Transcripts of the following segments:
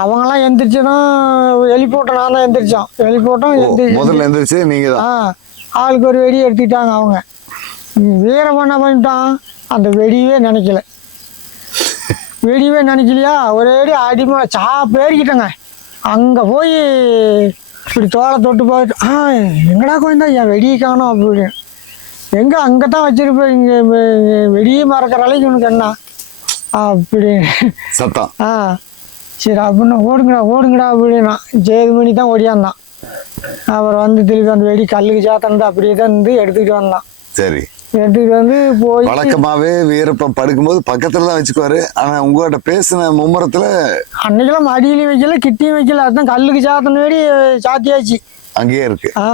அவங்களாம் எந்திரிச்சதும் எழுப்பிவிட்டோம் நான் தான் எந்திரிச்சோம் ஓ, எந்திரிச்சு முதல்ல எந்திரிச்சு நீங்க ஆ தான் ஆளுக்கு ஒரு வெடி எடுத்துக்கிட்டாங்க அவங்க. வீரம் என்ன பண்ணிட்டான். அந்த வெடியவே நினைக்கல. வெடியவே நினைக்கலையா? ஒரே அடி அடிமலை சா பேரிக்கிட்டேங்க அங்கே போய் இப்படி தோலை தொட்டு பார்த்து ஆ எங்கடா கோயந்தா என் வெடியை காணோம் அப்படின்னு. எங்கே அங்கே தான் வச்சிருப்பேன் இங்கே வெடியே மறக்கிற அளவுக்கு உனக்கு என்ன? அப்படி சத்தம். ஆ. சரி அப்படின்னு ஓடுங்கடா ஓடுங்கடா அப்படின்னா. ஏழு மணி தான் ஓடியாந்தான் அப்புறம் வந்து திருப்பி அந்த வெடி கல்லுக்கு சாத்தந்து அப்படியே தான் இருந்து எடுத்துக்கிட்டு வந்தான். சரி. எடுத்துக்கிட்டு வந்து போய் வழக்கமாவே வீரப்பன் படுக்கும்போது பக்கத்துல தான் வச்சுக்குவாரு. ஆனா உங்ககிட்ட பேசின மும்முரத்துல அன்னைக்கெல்லாம் மடியிலையும் வைக்கல கிட்டியும் வைக்கல. அதுதான் கல்லுக்கு சாத்தின வெடி சாத்தியாச்சு. அங்கேயே இருக்கு. ஆ.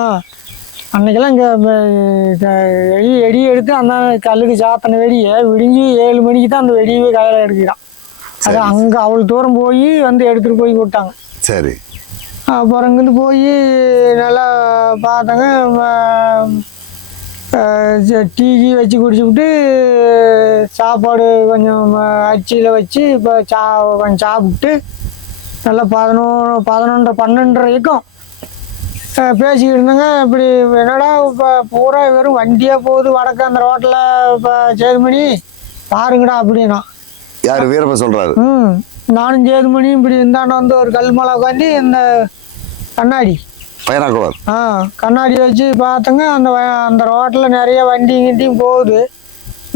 அன்னைக்கெல்லாம் இங்கே வெடி வெடி எடுத்து அந்த கல்லுக்கு சாத்தின வெடியை விடிஞ்சு ஏழு மணிக்கு தான் அந்த வெடியவே கையில் எடுக்கிறான். அது. அங்கே அவ்வளோ தூரம் போய் வந்து எடுத்துகிட்டு போய் விட்டாங்க. சரி. அப்புறம் இங்கிருந்து போய் நல்லா பார்த்தாங்க டீ கீ வச்சு குடிச்சுவிட்டு சாப்பாடு கொஞ்சம் அச்சியில் வச்சு இப்போ சா கொஞ்சம் சாப்பிட்டு நல்லா பதினோரு பதினொன்றரை பன்னெண்டரை வரைக்கும் அஹ், பேசிக்கிட்டு இருந்தாங்க. இப்படி என்னடா இப்போ பூரா வெறும் வண்டியாக போகுது வடக்கு அந்த ரோட்டில் இப்போ சேதுமணி பாருங்கடா அப்படின்னா. யாரு வீரப்பன் சொல்றாரு? நானும் சேதுமணி இப்படி இந்தாண்ட வந்து ஒரு கல் மேலே உட்காந்து இந்த கண்ணாடி. பையனாக்குவார். ஆ கண்ணாடி வச்சு பார்த்தங்க அந்த அந்த ரோட்டில் நிறைய வண்டி கிண்டியும் போகுது.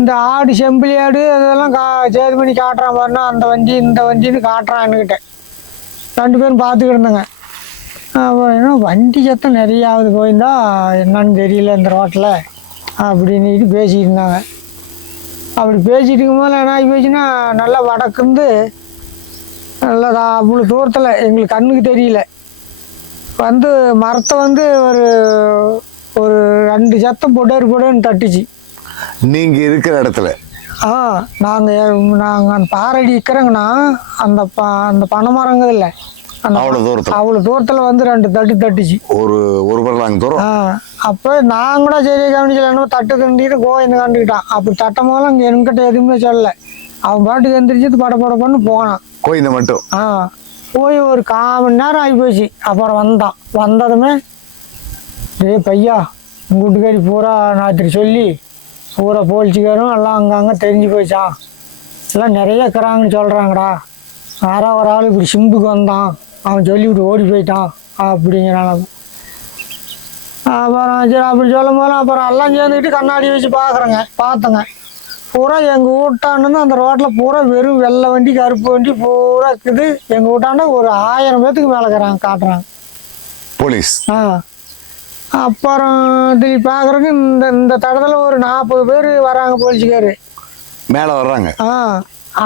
இந்த ஆடு செம்பிளி ஆடு அதெல்லாம் கா சேது பண்ணி காட்டுறான் பாருன்னா அந்த வண்டி இந்த வண்டின்னு காட்டுறான் என்கிட்ட. ரெண்டு பேரும் பார்த்துக்கிட்டு இருந்தாங்க. என்ன வண்டி சத்தம் நிறைய ஆகுது கோயந்தா என்னன்னு தெரியல இந்த ரோட்டில் அப்படின்னுட்டு பேசிக்கிட்டு இருந்தாங்க. அப்படி பேசிட்டு இருக்கும்போது என்ன ஆகி போச்சுன்னா நல்லா வடக்குந்து நல்லா அவ்வளோ தூரத்தில் எங்களுக்கு கண்ணுக்கு தெரியல. வந்து மரத்தை வந்து ஒரு ஒரு ரெண்டு சத்தம் பொடர் பொடர்னு தட்டுச்சு. நீங்க இருக்கிற இடத்துல? ஆ நாங்கள் நாங்கள் அந்த பாறைடி இருக்கிறோங்கன்னா அந்த ப அந்த பனை மரங்கள் இல்லை. அந்த அவ்வளவு தூரத்துல? அவ்வளோ தூரத்தில் வந்து ரெண்டு தட்டு தட்டுச்சு. ஒரு ஒரு பரலாங்க தூரம்? அப்போ நான் கூட சரி கவனிக்கல. என்ன தட்டு தண்டிட்டு கோயின்னு கண்டுக்கிட்டான். அப்படி தட்டும் போதெல்லாம் இங்கே என்கிட்ட எதுவுமே சொல்லலை. அவன் பாட்டுக்கு எந்திரிச்சு பட பட பண்ணு போனான். கோயிந்த மட்டும்? ஆ போய் ஒரு கால் மணி நேரம் ஆகி போச்சு. அப்புறம் வந்தான். வந்ததுமே டேய் பையா உங்கள் வீட்டுக்காரி பூரா ராத்திரி சொல்லி பூரா போலீஸுக்காரும் எல்லாம் அங்கங்கே தெரிஞ்சு போச்சான் எல்லாம் நிறைய இருக்கிறாங்கன்னு சொல்கிறாங்கடா யாரோ ஒரு ஆள் இப்படி சிம்புக்கு வந்தான். அவன் சொல்லிவிட்டு ஓடி போயிட்டான். அப்படிங்கிறான் அப்புறம் சரி அப்படி சொல்லும் போது அப்புறம் எல்லாம் சேர்ந்துக்கிட்டு கண்ணாடி வச்சு பார்க்குறேங்க பார்த்தேங்க. பூரா எங்கள் வீட்டாண்டு அந்த ரோட்டில் பூரா வெறும் வெள்ளை வண்டி கருப்பு வண்டி பூரா இருக்குது. எங்கள் வீட்டாண்ட ஒரு ஆயிரம் பேத்துக்கு மேலே இருக்கிறாங்க காட்டுறாங்க போலீஸ். ஆ. அப்புறம் திருப்பி பார்க்குறதுக்கு இந்த இந்த தடத்தில் ஒரு நாற்பது பேர் வராங்க போலீஸுக்காரு மேல வர்றாங்க. ஆ.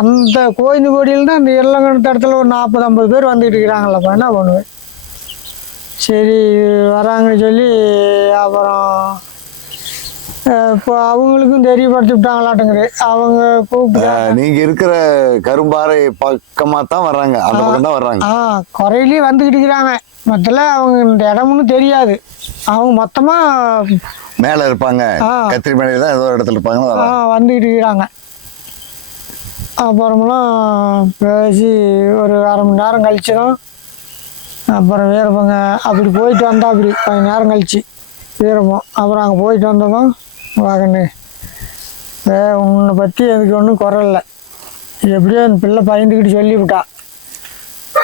அந்த கோயிந்து கோடியில் தான் அந்த எல்லங்கணத்து இடத்துல ஒரு நாற்பது ஐம்பது பேர் வந்துட்டு இருக்கிறாங்களப்பா என்ன பண்ணுவேன் சரி வராங்கன்னு சொல்லி அப்புறம் இப்போ அவங்களுக்கும் தெரியப்படுத்தி விட்டாங்களாட்டுங்குது அவங்க கூப்பிட்டு நீங்க இருக்கிற கரும்பாறை பக்கமா தான் வர்றாங்க. அந்த பக்கம் தான் வர்றாங்க. ஆ குறையிலேயே வந்துக்கிட்டு இருக்கிறாங்க. மொத்தல அவங்க இந்த இடம்னு தெரியாது. அவங்க மொத்தமாக மேல இருப்பாங்க. கத்திரி மேலே தான் ஏதோ ஒரு இடத்துல இருப்பாங்கன்னு ஆ வந்துக்கிட்டு இருக்கிறாங்க. அப்புறமெல்லாம் பேசி ஒரு அரை மணி நேரம் கழிச்சு தான் அப்புறம் வீரப்பங்க அப்படி போயிட்டு வந்தா அப்படி கொஞ்ச நேரம் கழிச்சு வீரப்பம் அப்புறம் அங்கே போயிட்டு வந்ததும் வாகனு. வே உன்னை பற்றி எனக்கு ஒன்றும் குறை இல்லை. எப்படியோ அந்த பிள்ளை பயந்துக்கிட்டு சொல்லிவிட்டா.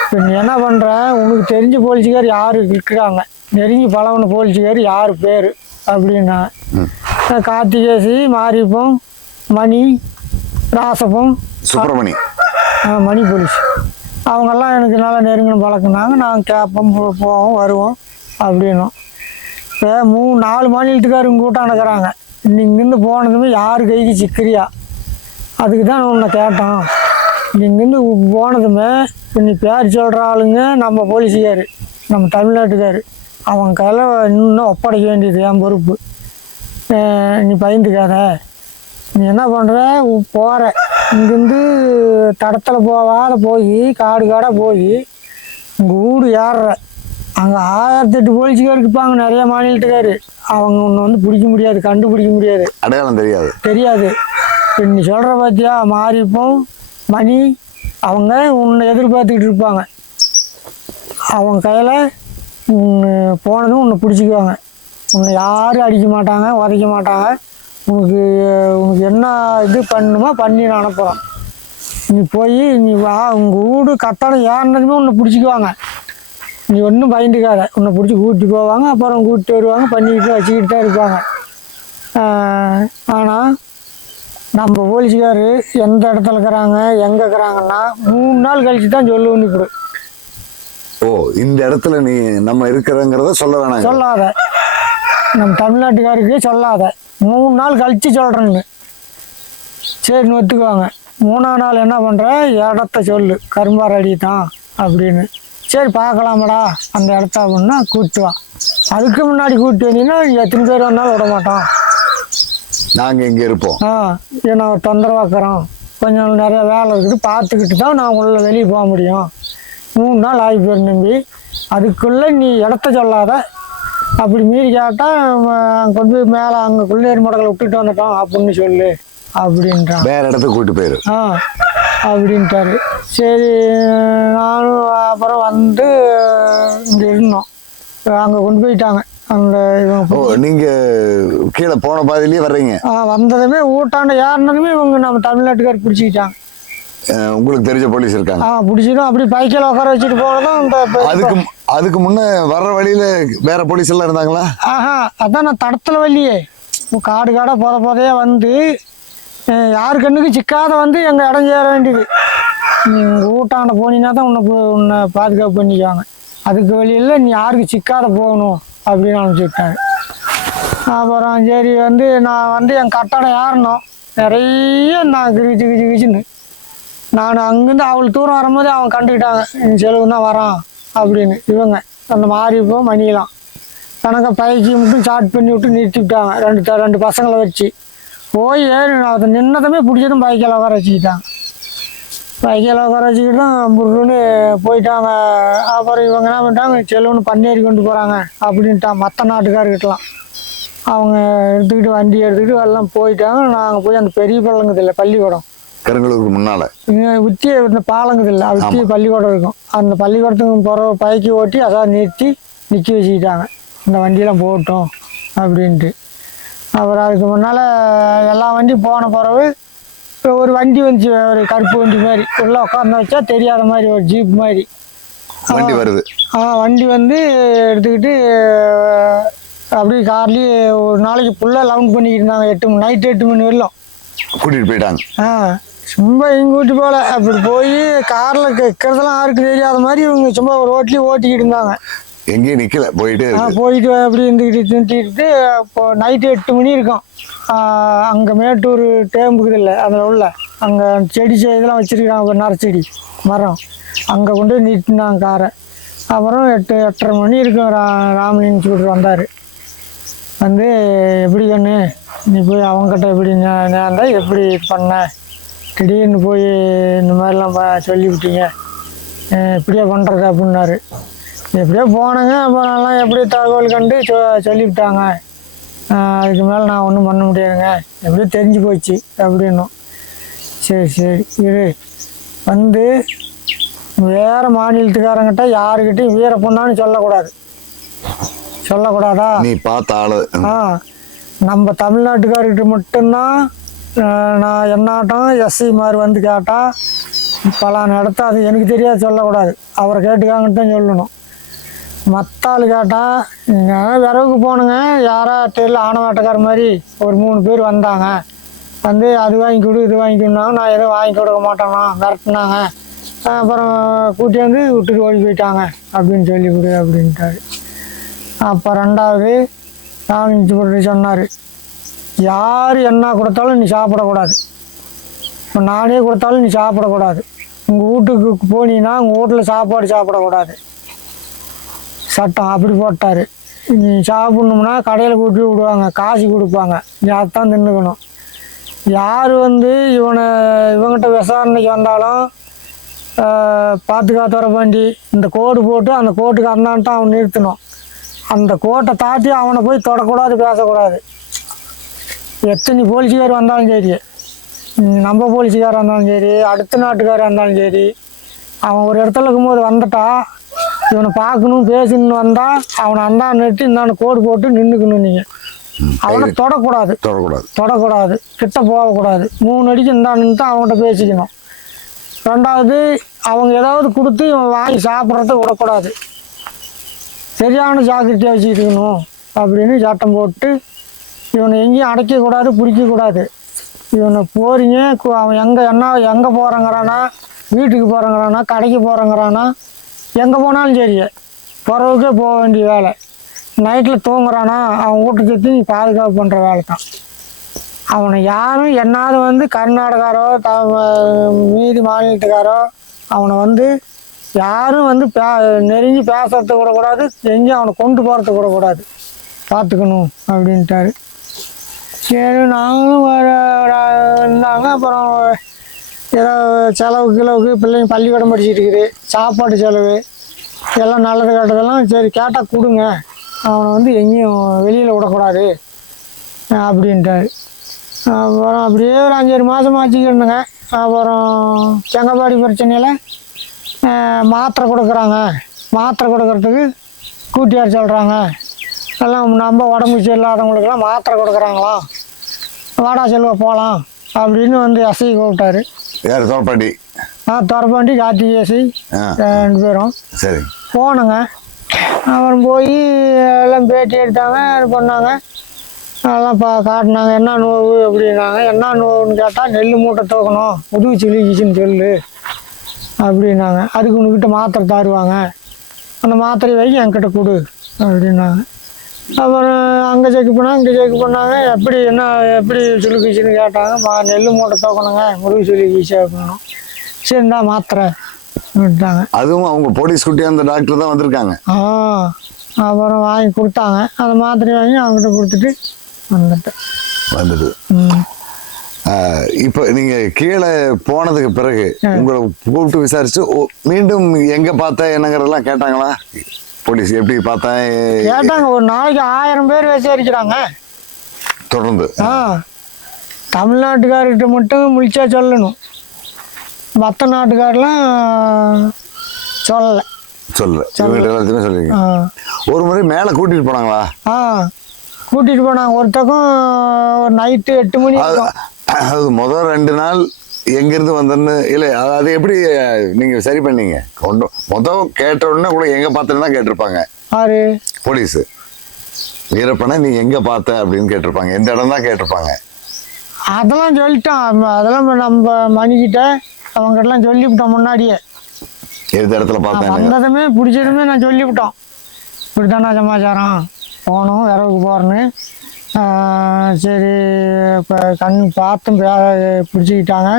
இப்போ நீ என்ன பண்ணுற உனக்கு தெரிஞ்ச போலீஸுக்கார் யார் இருக்கிறாங்க நெருங்கி பழகின போலீஸுக்கார் யார் பேர்? அப்படின்னா கார்த்திகேசி மாரிப்பம் மணி ராசப்பம் சுப்பிரமணி. மணி போலீஸ். அவங்கெல்லாம் எனக்கு நல்லா நெருங்கின பழக்கினாங்க நான் கேட்போம் போவோம் வருவோம் அப்படின்னும். இப்போ மூணு நாலு மாநிலத்துக்கார் கூட்டம் நடக்கிறாங்க. நீ இங்கேருந்து போனதுமே யார் கைக்கு சிக்கிரியா அதுக்கு தான் உன்னை கேட்டோம். இங்கேருந்து போனதுமே நீ பேர் சொல்கிற ஆளுங்க நம்ம போலீஸுக்கார் நம்ம தமிழ்நாட்டுக்கார். அவங்க கையில் இன்னும் ஒப்படைக்க வேண்டியது என் பொறுப்பு. நீ பயந்துக்காத. நீ என்ன பண்ணுற போகிற இங்கேருந்து தடத்தில் போகாத போய் காடு காடாக போய் உங்கள் வீடு ஏறுற அங்கே ஆயிரத்தெட்டு போலீஸுக்கார் இருப்பாங்க நிறைய மாநிலத்துக்காரு அவங்க உன்னை வந்து பிடிக்க முடியாது கண்டுபிடிக்க முடியாது. அடையாளம் தெரியாது. தெரியாது. நீ சொல்கிற பார்த்தியா மாறிப்போம் மணி அவங்க உன்னை எதிர்பார்த்துக்கிட்டு இருப்பாங்க. அவங்க கையில் போனதும் உன்னை பிடிச்சிக்குவாங்க. உன்னை யாரும் அடிக்க மாட்டாங்க உதைக்க மாட்டாங்க. உனக்கு உனக்கு என்ன இது பண்ணணுமோ பண்ணி நான் அனுப்புகிறோம் நீ போய் நீ வா உங்கள் வீடு கட்டடம் ஏறினதுமே உன்னை பிடிச்சிக்குவாங்க. நீ ஒன்றும் பயந்துக்காத. உன்னை பிடிச்சி கூட்டி போவாங்க அப்புறம் கூட்டி வருவாங்க பண்ணிக்கிட்டு வச்சுக்கிட்டு தான் இருப்பாங்க ஆனால் நம்ம போலீஸ்காரு எந்த இடத்துல இருக்கிறாங்க எங்கே இருக்கிறாங்கன்னா மூணு நாள் கழிச்சு தான் சொல்லுவோன்னு இப்படி. ஓ இந்த இடத்துல நீ நம்ம இருக்கிறோங்கிறத சொல்ல வேணாங்க. சொல்லாத. நம்ம தமிழ்நாட்டுக்காருக்கு சொல்லாத. மூணு நாள் கழிச்சு சொல்கிறேன்னு சரின்னு ஒத்துக்குவாங்க. மூணாம் நாள் என்ன பண்ணுற இடத்த சொல்லு. கரும்பார் அடி தான் அப்படின்னு. சரி பார்க்கலாமடா. அந்த இடத்த அப்படின்னா கூப்பிட்டு வா அதுக்கு முன்னாடி கூப்பிட்டு வந்தீங்கன்னா எத்தனை பேர் வந்தாலும் விட மாட்டோம் நாங்க இங்க இருப்போம். ஆ ஏன்னா தொந்தரவாக்குறோம் கொஞ்சம் நிறைய வேலை இருக்குது. பார்த்துக்கிட்டு தான் நான் உள்ள வெளியே போக முடியும். மூணு நாள் ஆகி போயிரு நம்பி அதுக்குள்ளே நீ இடத்த சொல்லாத. அப்படி மீறி அங்கே கொண்டு போய் மேலே அங்கே குள்ளேரி மடங்களை விட்டுட்டு வந்துட்டோம் அப்படின்னு சொல்லு. அப்படின்றான். வேற இடத்துக்கு கூட்டு போயிரு. ஆ அப்படின்ட்டாரு. சரி நானும் அப்புறம் வந்து இங்கே இருந்தோம். அங்கே கொண்டு போயிட்டாங்க. அந்த ஓ நீங்க கீழே போன பாதையிலேயே வர்றீங்க. ஆ, வந்ததுமே ஊட்டாண்ட ஏறினதுமே இவங்க நம்ம தமிழ்நாட்டுக்கார் பிடிச்சிக்கிட்டாங்க. உங்களுக்கு தெரிஞ்ச போலீஸ் இருக்காங்க. ஆ பிடிச்சிடும் அப்படி பைக்கில் உட்கார வச்சுட்டு போனதும் இந்த பெ- அதுக்கு அதுக்கு முன்ன வர்ற வழியில வேற போலீஸ் எல்லாம் இருந்தாங்களா? ஆஹா அதான் நான் தடத்தில் வழியே. காடு காடாக போத போதையே வந்து யார் கண்ணுக்கு சிக்காத வந்து எங்கள் இடம் சேர வேண்டியது. நீங்கள் ஊட்டாண்ட போனீங்கன்னா தான் உன்னை உன்னை பாதுகாப்பு பண்ணிக்குவாங்க. அதுக்கு வழியில் நீ யாருக்கு சிக்காத போகணும் அப்படின்னு அனுப்பிச்சுட்டாங்க அப்புறம் சரி வந்து நான் வந்து என் கட்டடம் ஏறணும். நிறைய நான் கிரிச்சு கிச்சு கிச்சுன்னு நான் அங்கேருந்து அவள் தூரம் வரும்போது அவன் கண்டுக்கிட்டாங்க. இந்த செலவு தான் வரான். அப்படின்னு. இவங்க. அந்த மாறிப்போ மணியெல்லாம். கணக்க பைக்கி மட்டும் ஸ்டார்ட் பண்ணி விட்டு நிறுத்தி விட்டாங்க. ரெண்டு த- ரெண்டு பசங்களை வச்சு. போய் ஏறி நான் அதை நின்னதுமே பிடிச்சதும் பைக்கில் உட்கார வச்சுக்கிட்டாங்க. பைக்கில் உட்கார வச்சுக்கிட்டு தான் போயிட்டாங்க. அப்புறம் இவங்க என்ன பண்ணிட்டாங்க? செல்லுன்னு பன்னேறி கொண்டு போகிறாங்க அப்படின்ட்டான். மற்ற நாட்டுக்காரர்கிட்டலாம். அவங்க எடுத்துக்கிட்டு வண்டி எடுத்துக்கிட்டு எல்லாம் போயிட்டாங்க. நாங்கள் போய் அந்த பெரிய பள்ளங்கத்தில் இல்லை பள்ளிக்கூடம். கருங்கலூருக்கு முன்னால. இங்க உச்சி இந்த பாலங்குது இல்லை உச்சி பள்ளிக்கூடம் இருக்கும். அந்த பள்ளிக்கூடத்துக்கு போகிற பைக்கி ஓட்டி அதான் நிறுத்தி நிற்க வச்சுக்கிட்டாங்க. இந்த வண்டியெல்லாம் போகட்டும் அப்படின்ட்டு. அப்புறம் அதுக்கு முன்னால் எல்லா வண்டியும் போன பிறகு இப்போ ஒரு வண்டி வந்துச்சு ஒரு கருப்பு வண்டி மாதிரி. உள்ளே உட்காந்து வச்சா தெரியாத மாதிரி ஒரு ஜீப் மாதிரி. வண்டி வருது. ஆ வண்டி வந்து எடுத்துக்கிட்டு அப்படியே கார்லேயே ஒரு நாளைக்கு ஃபுல்லாக லவுண்ட் பண்ணிக்கிட்டு இருந்தாங்க. எட்டு மணி நைட்டு எட்டு மணி வரலாம் கூட்டிட்டு போயிட்டாங்க. ஆ. சும்மா எங்க வீட்டு போல அப்படி போய் காரில் இருக்கிறதெல்லாம் யாருக்கு தெரியாத மாதிரி இவங்க சும்மா ஒரு ரோட்லேயே ஓட்டிக்கிட்டு இருந்தாங்க. எங்கேயும் நிக்கல போயிட்டே போயிட்டு அப்படி இருந்துக்கிட்டு நிறுத்திட்டு அப்போ நைட்டு எட்டு மணி இருக்கும். அங்கே மேட்டூர் டேம்புக்குது இல்லை அதில் உள்ள. அங்கே செடி செ- இதெல்லாம் வச்சுருக்காங்க நரச்செடி மரம். அங்கே கொண்டு போய் நிறுத்தினாங்க காரை. அப்புறம் எட்டு எட்டரை மணி இருக்கும் ரா ராமலிங்க சூட்டர் வந்தார். வந்து எப்படி கண்ணு நீ போய் அவங்ககிட்ட எப்படி நே- நேர்ந்தா எப்படி பண்ண? திடீர்னு போய் இந்த மாதிரிலாம் ப சொல்லிவிட்டீங்க. இப்படியே பண்ணுறது அப்படின்னாரு. எப்படியோ போனேங்க அப்புறம் எல்லாம் எப்படி தகவல் கண்டு சொ சொல்லிவிட்டாங்க. அதுக்கு மேலே நான் ஒன்றும் பண்ண முடியாதுங்க. எப்படியோ தெரிஞ்சு போச்சு அப்படின்னும். சரி சரி இரு. வந்து வேறு மாநிலத்துக்காரங்கிட்ட யாருக்கிட்டையும் வீர பொண்ணான்னு சொல்லக்கூடாது. சொல்லக்கூடாதா? நீ பார்த்த ஆளு. ஆ நம்ம தமிழ்நாட்டுக்காரர்கிட்ட மட்டும்தான் நான் என்னாட்டம் எஸ்சி மாதிரி வந்து கேட்டால் பலான இடத்த அது எனக்கு தெரியாது சொல்லக்கூடாது. அவரை கேட்டுக்காங்கன்னு தான் சொல்லணும். மற்ற ஆள் கேட்டால் நான் விறகுக்கு போனேங்க யாரா தெரியல ஆனவாட்டக்கார மாதிரி ஒரு மூணு பேர் வந்தாங்க. வந்து அது வாங்கி கொடு இது வாங்கி கொடுனாங்க நான் எதுவும் வாங்கி கொடுக்க மாட்டேன்னா மிரட்டினாங்க. அப்புறம் கூட்டி வந்து விட்டுட்டு ஓடி போயிட்டாங்க அப்படின்னு சொல்லி கொடு அப்படின்ட்டாரு. அப்போ ரெண்டாவது ராமலிங்க போட்டு சொன்னார். யார் என்ன கொடுத்தாலும் நீ சாப்பிடக்கூடாது. இப்போ நானே கொடுத்தாலும் நீ சாப்பிடக்கூடாது. உங்கள் வீட்டுக்கு போனீங்கன்னா உங்கள் வீட்டில் சாப்பாடு சாப்பிடக்கூடாது. சட்டம் அப்படி போட்டார். நீ சாப்பிட்ணும்னா கடையில் கூட்டி விடுவாங்க காசு கொடுப்பாங்க. நீ அதைத்தான் தின்னுக்கணும். யார் வந்து இவனை இவங்கிட்ட விசாரணைக்கு வந்தாலும் பார்த்துக்காத்தோர வண்டி இந்த கோடு போட்டு அந்த கோட்டுக்கு அந்தான்ட்டு அவன் நிறுத்தணும். அந்த கோட்டை தாட்டி அவனை போய் தொடக்கூடாது பேசக்கூடாது. எத்தனை போலீஸுக்கார் வந்தாலும் சரி நம்ம போலீஸுக்காரர் இருந்தாலும் சரி அடுத்த நாட்டுக்காரர் இருந்தாலும் சரி அவன் ஒரு இடத்துல இருக்கும்போது வந்துட்டா இவனை பார்க்கணும் பேசணும்னு வந்தால் அவனை அந்தா நிறுத்தி இந்தாண்ட கோடு போட்டு நின்றுக்கணும் நீங்கள் அவனை தொடக்கூடாது. தொடக்கூடாது. தொடக்கூடாது. கிட்ட போகக்கூடாது. மூணு அடிக்கு இந்தா நின்று அவங்கள்ட்ட பேசிக்கணும். ரெண்டாவது அவங்க ஏதாவது கொடுத்து இவன் வாங்கி சாப்பிட்றத விடக்கூடாது. சரியான ஜாக்கிரதையாக வச்சுக்கணும் அப்படின்னு சட்டம் போட்டு இவனை எங்கேயும் அடைக்கக்கூடாது பிடிக்கக்கூடாது. இவனை போறீங்க கு- அவன் எங்கே என்ன எங்கே போகிறங்கிறானா வீட்டுக்கு போகிறங்கிறானா கடைக்கு போகிறங்கிறானா எங்கே போனாலும் சரி பிறவுக்கே போக வேண்டிய வேலை. நைட்டில் தூங்குறானா அவன் வீட்டுக்கு நீ பாதுகாப்பு பண்ணுற வேலை தான். அவனை யாரும் என்னாவது வந்து கர்நாடகாரோ த மீதி மாநிலத்துக்காரோ அவனை வந்து யாரும் வந்து பே நெருங்கி பேசுறது கூடக்கூடாது எங்கேயும் அவனை கொண்டு போகிறது கூடக்கூடாது பார்த்துக்கணும் அப்படின்ட்டாரு. சரி நாங்களும் இருந்தாங்க அப்புறம் ஏதோ செலவு கிலவுக்கு பிள்ளைங்க பள்ளிக்கூடம் படிச்சுட்டு இருக்குது சாப்பாடு செலவு எல்லாம் நல்லது கேட்டதெல்லாம் சரி கேட்டால் கொடுங்க. அவனை வந்து எங்கேயும் வெளியில் விடக்கூடாது அப்படின்ட்டாரு. அப்புறம் அப்படியே ஒரு அஞ்சாறு மாதம் ஆச்சுக்கிருந்தேங்க அப்புறம் செங்கப்பாடி பிரச்சனையில் மாத்திரை கொடுக்குறாங்க. மாத்திரை கொடுக்கறதுக்கு கூட்டியார் சொல்கிறாங்க எல்லாம் நம்ம உடம்பு சரியில்லாதவங்களுக்கெல்லாம் மாத்திரை கொடுக்குறாங்களாம். வாடா செல்வா போகலாம் அப்படின்னு வந்து எஸ்ஐ கூப்பிட்டாரு. யார் தோற்பாண்டி நான் துறப்பாண்டி கார்த்திகை எஸ்ஐ ஆ. ரெண்டு பேரும். சரி. போனேங்க. அப்புறம் போய் எல்லாம் பேட்டி எடுத்தாங்க இது பண்ணாங்க. அதெல்லாம் பா காட்டினாங்க என்ன நோவு? அப்படின்னாங்க. என்ன நோவுன்னு கேட்டால் நெல் மூட்டை தூக்கணும். முதுகு சிலிக்கிச்சின்னு சொல்லு அப்படின்னாங்க. அதுக்கு உங்ககிட்ட மாத்திரை தருவாங்க. அந்த மாத்திரை வைக்க என்கிட்ட கொடு அப்படின்னாங்க. அப்புறம் அங்கே செக் பண்ணாங்க இங்கே செக் பண்ணாங்க. எப்படி என்ன எப்படி சுளுக்கிச்சின்னு கேட்டாங்க. மா நெல் மூட்டை தூக்கணுங்க முதுகு சுளுக்கிச்சு அப்படின்னோம் சரி இந்தா மாத்திரை விட்டாங்க அதுவும் அவங்க போலீஸ் குட்டி அந்த டாக்டர் தான் வந்திருக்காங்க. ஆ அப்புறம் வாங்கி கொடுத்தாங்க. அந்த மாத்திரை வாங்கி அவங்ககிட்ட கொடுத்துட்டு வந்துட்டேன். வந்தது. இப்போ நீங்க கீழே போனதுக்கு பிறகு உங்களை கூப்பிட்டு விசாரிச்சு மீண்டும் எங்க பார்த்த என்னங்கிறதெல்லாம் கேட்டாங்களா? போலீஸ் எப்படி பார்த்தேன் கேட்டாங்க ஒரு நாளைக்கு ஆயிரம் பேர் விசாரிக்கிறாங்க தொடர்ந்து. ஆ தமிழ்நாட்டுக்காரர்கிட்ட மட்டும் முழிச்சா சொல்லணும். மற்ற நாட்டுக்காரெலாம் சொல்லலை. சொல்லு இவங்க எல்லாத்தையுமே சொல்லிருக்கீங்க. ஆ. ஒரு முறை மேலே கூட்டிட்டு போனாங்களா? ஆ கூட்டிகிட்டு போனாங்க. ஒருத்தக்கும் ஒரு நைட்டு எட்டு மணி அது முதல் ரெண்டு நாள் எங்கிருந்து வந்தேன்னு இல்லை அது- எப்படி அஹ், நீங்க சரி பண்ணீங்க? கொண்டு முதல் கேட்ட உடனே கூட எங்க பார்த்தேன்னு தான் கேட்டிருப்பாங்க. ஆறு போலீஸ். வீரப்பனை நீ எங்க பார்த்த அப்படின்னு கேட்டிருப்பாங்க. எந்த இடம் தான் கேட்டிருப்பாங்க. அதெல்லாம் சொல்லிட்டோம் நம்ம- அதெல்லாம் நம்ம மணிக்கிட்ட அவங்ககிட்டலாம் சொல்லிவிட்டோம் முன்னாடியே. எந்த இடத்துல பார்த்தேன் வந்ததுமே பிடிச்சதுமே நான் சொல்லிவிட்டோம். இப்படித்தானா சமாச்சாரம்? போகணும் விரவுக்கு போகிறேன்னு சரி இப்போ கண் பார்த்தும் பிடிச்சிக்கிட்டாங்க.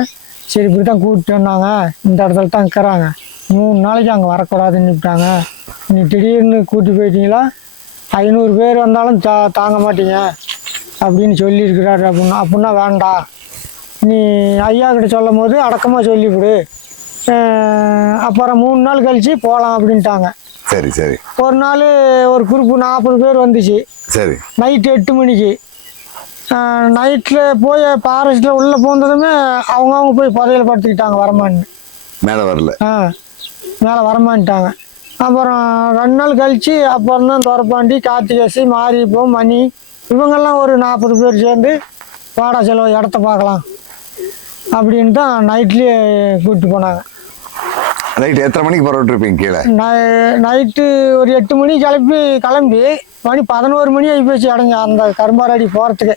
சரி இப்படி தான் கூப்பிட்டு வந்தாங்க. இந்த இடத்துல தான் இருக்கிறாங்க. மூணு நாளைக்கு அங்கே வரக்கூடாதுன்னு விட்டாங்க நீ திடீர்னு கூட்டி போயிட்டீங்களா? ஐநூறு பேர் வந்தாலும் தா தாங்க மாட்டீங்க. அப்படின்னு சொல்லியிருக்கிறாரு அப்படின்னா அப்படின்னா வேண்டாம் நீ ஐயா கிட்ட சொல்லும் போது அடக்கமாக சொல்லிவிடு. அப்புறம் மூணு நாள் கழித்து போகலாம் அப்படின்ட்டாங்க. சரி சரி. ஒரு நாள் ஒரு குரூப்பு நாற்பது பேர் வந்துச்சு. சரி. நைட்டு எட்டு மணிக்கு. நைட்டில் போய் ஃபாரஸ்ட்டில் உள்ளே போனதுமே அவங்கவுங்க போய் புதையில படுத்துக்கிட்டாங்க வரமான்னு. மேலே வரல. ஆ மேலே வரமான்ட்டாங்க. அப்புறம் ரெண்டு நாள் கழித்து அப்புறம் தான் துரப்பாண்டி கார்த்திகேசி மாரியப்பம் மணி இவங்கெல்லாம் ஒரு நாற்பது பேர் சேர்ந்து வாடா செலவு இடத்த பார்க்கலாம். அப்படின்னு தான் நைட்லேயே கூப்பிட்டு போனாங்க. நைட் எத்தனை மணிக்கு புறப்பட்டு இருப்பீங்க கீழே நைட்டு ஒரு எட்டு மணி கிளப்பி கிளம்பி மணி பதினோரு மணி ஆகி போச்சு இடங்க அந்த கரும்பாரடி போகிறதுக்கு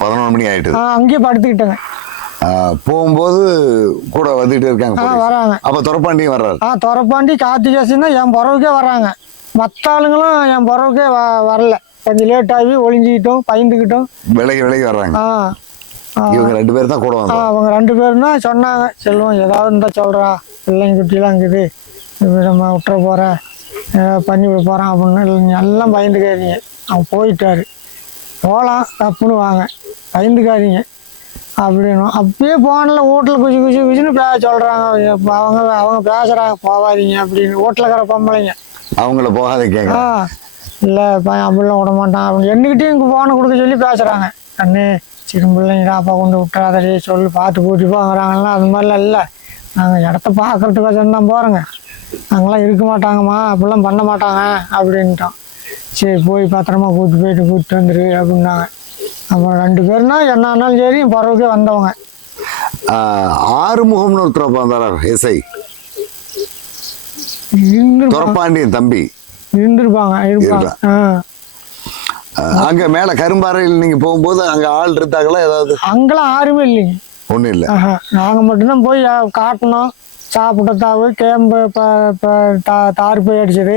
பதினொன்று மணி ஆயிட்டுது அங்கேயே படுத்துக்கிட்டேங்க. போகும்போது கூட வந்துட்டு இருக்காங்க. வராங்க. அப்ப துறப்பாண்டியும் வர்றாரு. ஆ துறப்பாண்டி கார்த்திகேசன் என் புறவுக்கே வராங்க. மற்ற ஆளுங்களும் என் புறவுக்கே வரல. கொஞ்சம் லேட் ஆகி ஒளிஞ்சிக்கிட்டோம் பயந்துக்கிட்டோம். விலகி விலகி வர்றாங்க. ஆ, இவங்க ரெண்டு பேரும் தான் கூட வந்தாங்க அவங்க ரெண்டு பேரும் தான் சொன்னாங்க செல்வம் ஏதாவது இருந்தால் சொல்கிறா பிள்ளைங்க குட்டிலாம் இருக்குது நம்ம விட்டுற போகிறேன் பண்ணி விட போகிறான் அப்படின்னு இல்லை, நீங்க எல்லாம் பயந்துக்காதீங்க. அவன் போயிட்டாரு. போகலாம் தப்புன்னு வாங்க பயந்துக்காதீங்க. அப்படின்னும் அப்பயே போனில் வீட்டில் குச்சி குச்சி குச்சின்னு பே சொல்கிறாங்க அவங்க அவங்க பேசுகிறாங்க போகாதீங்க அப்படின்னு. வீட்டில் இருக்கிற பொம்பளைங்க. அவங்கள போகாத கேங்க ஆ. இல்லை பையன் அப்படிலாம் விட மாட்டான். அப்படின்னு என்னகிட்டயும் இங்கே ஃபோனை கொடுக்க சொல்லி பேசுகிறாங்க கண்ணு சிறு பிள்ளைங்க அப்பா கொண்டு விட்டுறாதடி சொல்லி பார்த்து கூட்டி போங்கிறாங்கலாம் அது மாதிரிலாம் இல்லை. நாங்கள் இடத்த பார்க்கறதுக்கோசரம் தான் போகிறோங்க அங்கெல்லாம் இருக்க மாட்டாங்கம்மா அப்படிலாம் பண்ண மாட்டாங்க அப்படின்ட்டான். சரி போய் பத்திரமா கூப்பிட்டு போயிட்டு கூப்பிட்டு வந்துரு அப்படின்னாங்க. அப்புறம் ரெண்டு பேர்னா என்ன ஆனாலும் சரி பறவைக்கே வந்தவங்க. ஆறுமுகம்னு ஒருத்தர் வந்தாரா இருந்திருப்பாங்க துரப்பாண்டியன் தம்பி. இருந்திருப்பாங்க இருப்பாங்க. ஆ. அங்க மேல கரும்பாறையில் நீங்க போகும்போது அங்க ஆள் இருந்தாங்களா ஏதாவது? அங்கெல்லாம் யாருமே இல்லைங்க. ஒண்ணும் இல்ல. ஆஹா நாங்கள் மட்டும்தான் போய் அஹ், காட்டினோம் சாப்பிட்ட தாவு கேம்பு தார் போய் அடிச்சது.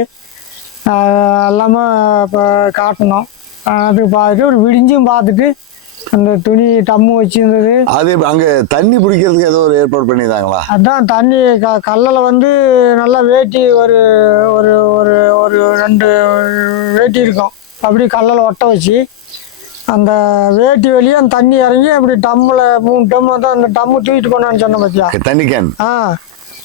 எல்லாமே இப்போ காட்டினோம் அது பார்த்துட்டு ஒரு விடிஞ்சும் பார்த்துட்டு அந்த துணி டம்மு வச்சிருந்தது. அது அங்க தண்ணி பிடிக்கிறதுக்கு ஏதோ ஒரு ஏற்பாடு பண்ணியிருந்தாங்களா? அதான் தண்ணி க கல்லில் வந்து நல்லா வேட்டி ஒரு ஒரு ஒரு ஒரு ரெண்டு வேட்டி இருக்கும். அப்படி கல்லில் ஒட்ட வச்சு அந்த வேட்டி வெளியே அந்த தண்ணி இறங்கி அப்படி டம்மில் மூணு டம் வந்து அந்த டம்மு தூக்கிட்டு போனான்னு சொன்னேன் பார்த்தியா தண்ணி கேன் ஆ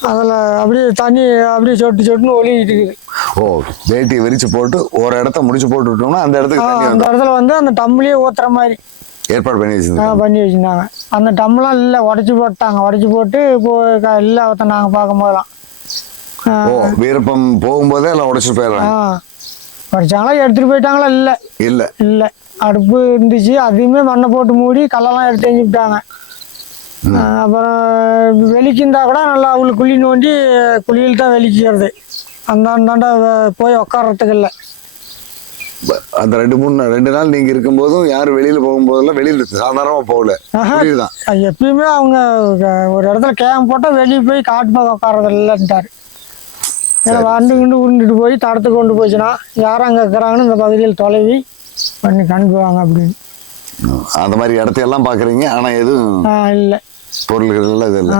அதில் அப்படியே தண்ணி அப்படியே சொட்டு சொட்டுன்னு இருக்குது. ஓ வேட்டியை விரிச்சு போட்டு ஒரு இடத்த முடிச்சு போட்டு விட்டோம்னா அந்த இடத்துக்கு அந்த இடத்துல வந்து அந்த டம்லேயே ஊற்றுற மாதிரி. ஏற்பாடு பண்ணி வச்சிருந்தாங்க. பண்ணி வச்சுருந்தாங்க. அந்த டம்லாம் இல்லை உடச்சி போட்டாங்க. உடச்சி போட்டு இப்போ இல்லை ஒருத்தன் நாங்கள் பார்க்கும் போதெல்லாம் ஓ வீரப்பம் போகும்போதே எல்லாம் உடைச்சிட்டு போயிடுறாங்க. ஆ உடச்சாங்களா எடுத்துகிட்டு போயிட்டாங்களா? இல்லை. இல்ல. இல்லை. அடுப்பு இருந்துச்சு அதையுமே மண்ணை போட்டு மூடி கல்லெல்லாம் எடுத்து எஞ்சி விட்டாங்க. ஆ, அப்புறம் வெளிக்கிந்தா கூட நல்லா அவங்களுக்கு குழி நோண்டி குழியில் தான் வெளிக்கிறது. அந்த அந்தாண்ட போய் உட்கார்றதுக்கு இல்லை. அந்த ரெண்டு மூணு ரெண்டு நாள் நீங்க இருக்கும்போதும் யாரும் வெளியில போகும்போதெல்லாம் வெளியில சாதாரணமா போகல. அது எப்பயுமே அவங்க ஒரு இடத்துல கேம் போட்டால் வெளியே போய் காட்டு பக்கம் உட்காரது இல்லைன்ட்டாரு. வண்டு கிண்டு உருண்டுட்டு போய் தடத்து கொண்டு போச்சுன்னா யாரும் அங்கே இருக்கிறாங்கன்னு இந்த பகுதியில் தொலைவி பண்ணி கண்டுக்குவாங்க அப்படின்னு. அந்த மாதிரி இடத்தையெல்லாம் பாக்குறீங்க ஆனா எதுவும் ஆ இல்லை. பொருள்கள் எல்லாம் இது இல்லை.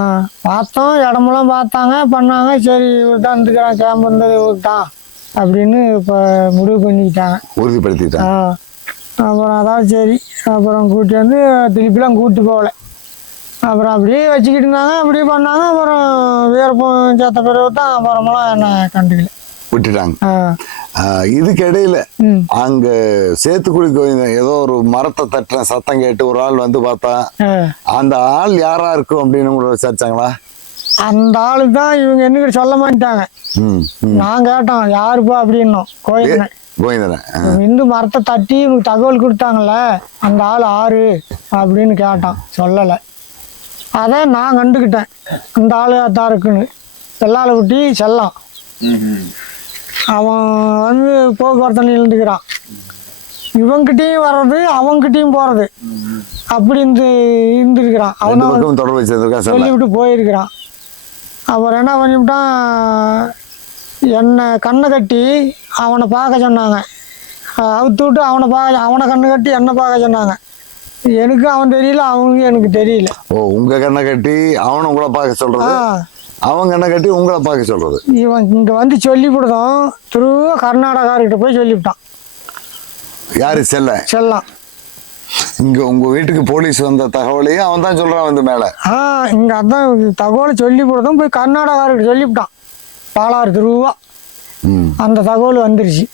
பார்த்தோம் இடமெல்லாம் பார்த்தாங்க பண்ணாங்க சரி தான் இருந்துக்கிறான் கேம்ப் இருந்தது தான் அப்படின்னு இப்போ முடிவு பண்ணிக்கிட்டாங்க. உறுதிப்படுத்திட்டாங்க. அப்புறம் அதான் சரி அப்புறம் கூட்டி வந்து திருப்பிலாம் கூட்டி போகல. அப்புறம் அப்படியே வச்சுக்கிட்டு இருந்தாங்க அப்படியே பண்ணாங்க அப்புறம் வீரப்பம் சேர்த்த பிறகு தான் அப்புறமெல்லாம் என்ன கண்டுக்கல. விட்டுட்டாங்க. ஆ. ஆஹ் இதுக்கு இடையில ம். அங்க சேத்துக்குழி கோவிந்தன் ஏதோ ஒரு மரத்தை தட்டுற சத்தம் கேட்டு ஒரு ஆள் வந்து பார்த்தா. அந்த ஆள் யாரா இருக்கும் அப்படின்னு உங்களை விசாரிச்சாங்களா? அந்த ஆளு தான் இவங்க என்ன சொல்ல மாட்டாங்க. நான் கேட்டோம் யாருப்பா அப்படின்னோம். ஆ. இந்து மரத்தை தட்டி இவனுக்கு தகவல் கொடுத்தாங்கல்ல அந்த ஆள் ஆறு அப்படின்னு கேட்டான். சொல்லலை. அதை நான் கண்டுக்கிட்டேன். அந்த ஆள் தான் இருக்குன்னு. செல்லால குட்டி செல்லம் அவன் வந்து போக்குவரத்து இருந்துக்கிறான் இவன்கிட்டயும் வர்றது அவன்கிட்டயும் போகிறது அப்படி இருந்து இருந்திருக்கிறான். அவன் ரெண்டு தான் பக்கம் தொடர்பு சொல்லிவிட்டு போயிருக்கிறான். அப்புறம் என்ன பண்ணிவிட்டான் என்னை கண்ணை கட்டி அவனை பார்க்க சொன்னாங்க. அவுத்து விட்டு அவனை பார்க்க அவனை கண்ணை கட்டி என்னை பார்க்க சொன்னாங்க. எனக்கு அவன் தெரியல அவனுக்கு எனக்கு தெரியல. ஓ உங்க கண்ணை கட்டி அவனை உங்களை பார்க்க சொல்றது? அவன் கண்ணை கட்டி உங்களை பார்க்க சொல்றது? இவன் இங்கே வந்து சொல்லி கொடுத்தோம் திரும்ப கர்நாடகார்கிட்ட போய் சொல்லிவிட்டான். யாரு? செல்ல? செல்லாம். இங்க உங்க வீட்டுக்கு போலீஸ் வந்த தகவலையும் அவன் தான் சொல்றான் வந்து மேல. ஆ இங்கே அதான் தகவலை சொல்லி கொடுத்தோம் போய் கர்நாடகார்கிட்ட சொல்லிவிட்டான். பாலாறு திருவா. அந்த தகவல் வந்துருச்சு.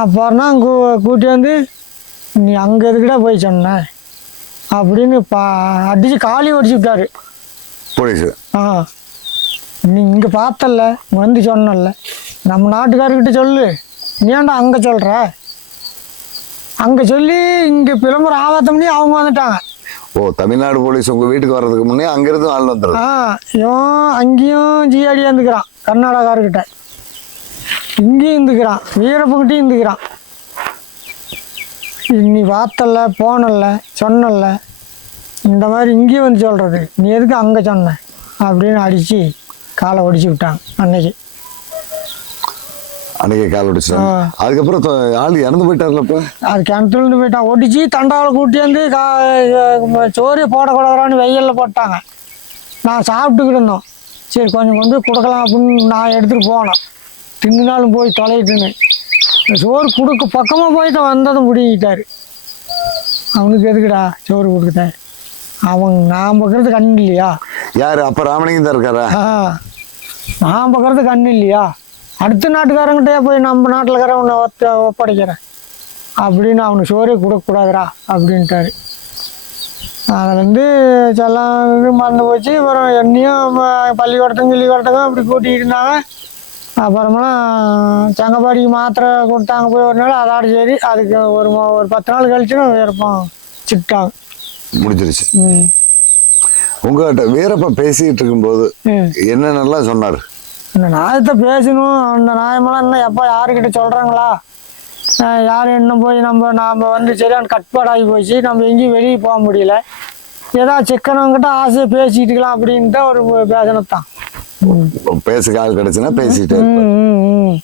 அப்புறம் கூ கூட்டி வந்து நீ அங்கே எதுக்கிட்ட போய் சொன்ன? அப்படின்னு பா அடித்து காலி ஒடிச்சு விட்டாரு. போலீஸ். ஆ. நீ இங்கே பார்த்தல்ல வந்து சொன்னல நம்ம நாட்டுக்காரர்கிட்ட சொல்லு. நீ ஏன்டா அங்கே சொல்கிற அங்கே சொல்லி இங்கே விளம்பரம் ஆகாத்தமனே அவங்க வந்துட்டாங்க. ஓ தமிழ்நாடு போலீஸ் உங்க வீட்டுக்கு வர்றதுக்கு முன்னே அங்கிருந்து ஆள் வந்துடுறது ஆ இவன் அங்கேயும் ஜிஆடி இருந்துக்கிறான் கர்நாடகார்கிட்ட. இங்கேயும் இருந்துக்கிறான் வீரப்பங்கிட்டையும் இருந்துக்கிறான். நீ பார்த்தல போனல சொன்னல இந்த மாதிரி இங்கேயும் வந்து சொல்கிறது நீ எதுக்கு அங்கே சொன்ன? அப்படின்னு அடித்து காலை ஒடிச்சு விட்டாங்க அன்னைக்கு. அன்னைக்கு கால் அடிச்சிட்டாங்க ஆ. அதுக்கப்புறம் ஆள் இறந்து போயிட்டார்ல இப்ப அது கிணத்துலேருந்து போயிட்டான் ஒடிச்சு தண்டாவில் கூட்டி வந்து கா சோறு போடக்கூடாதான்னு வெயிலில் போட்டாங்க. நான் சாப்பிட்டுக்கிட்டு இருந்தோம். சரி கொஞ்சம் கொண்டு போய் கொடுக்கலாம் அப்படின்னு நான் எடுத்துகிட்டு போனேன் தின்னுனாலும் போய் தொலைட்டுன்னு சோறு கொடுக்க பக்கமாக போயிட்டு வந்ததும் பிடிங்கிட்டாரு அவனுக்கு எதுக்குடா சோறு கொடுக்குற அவன் நான் பார்க்கறது கண் இல்லையா? யாரு? அப்ப ராமலிங்கம் தான் இருக்காரா? ஆ. நான் பார்க்கறது கண் இல்லையா? அடுத்த நாட்டுக்காரங்கிட்டே போய் நம்ம நாட்டில் இருக்கிறவனை ஒத்த ஒப்படைக்கிறேன். அப்படின்னு அவனுக்கு சோறே கொடுக்கக்கூடாதுடா அப்படின்ட்டாரு. அதுலேருந்து செல்லம் மறந்து போச்சு. அப்புறம் என்னையும் ம- பள்ளிக்கூடத்துக்கும் கிள்ளிக்கூடத்துக்கும் அப்படி கூட்டிகிட்டு இருந்தாங்க. அப்புறமெல்லாம் செங்கப்பாடிக்கு மாத்திரை கொடுத்தாங்க போய் ஒரு நாள் அதோட சரி அதுக்கு ஒரு ஒரு பத்து நாள் கழிச்சு நான் விருப்பம் சிக்கிட்டாங்க முடிஞ்சிருச்சு. ம். உங்ககிட்ட வீரப்ப பேசிட்டு இருக்கும்போது என்னென்னலாம் சொன்னார்? இந்த நாயத்தை பேசணும் அந்த நாயமெல்லாம் இன்னும் எப்போ யாருக்கிட்ட சொல்கிறாங்களா யாரும் இன்னும் போய் நம்ம நாம் வந்து சரியான கட்பாடாகி போச்சு நம்ம எங்கேயும் வெளியே போக முடியல. ஏதோ சிக்கனவங்கிட்ட ஆசையை பேசிட்டுக்கலாம் அப்படின்ட்டு ஒரு பேசினது தான். பேசுக்கு ஆள் கிடைச்சுன்னா பேசிட்டே இருப்பேன்.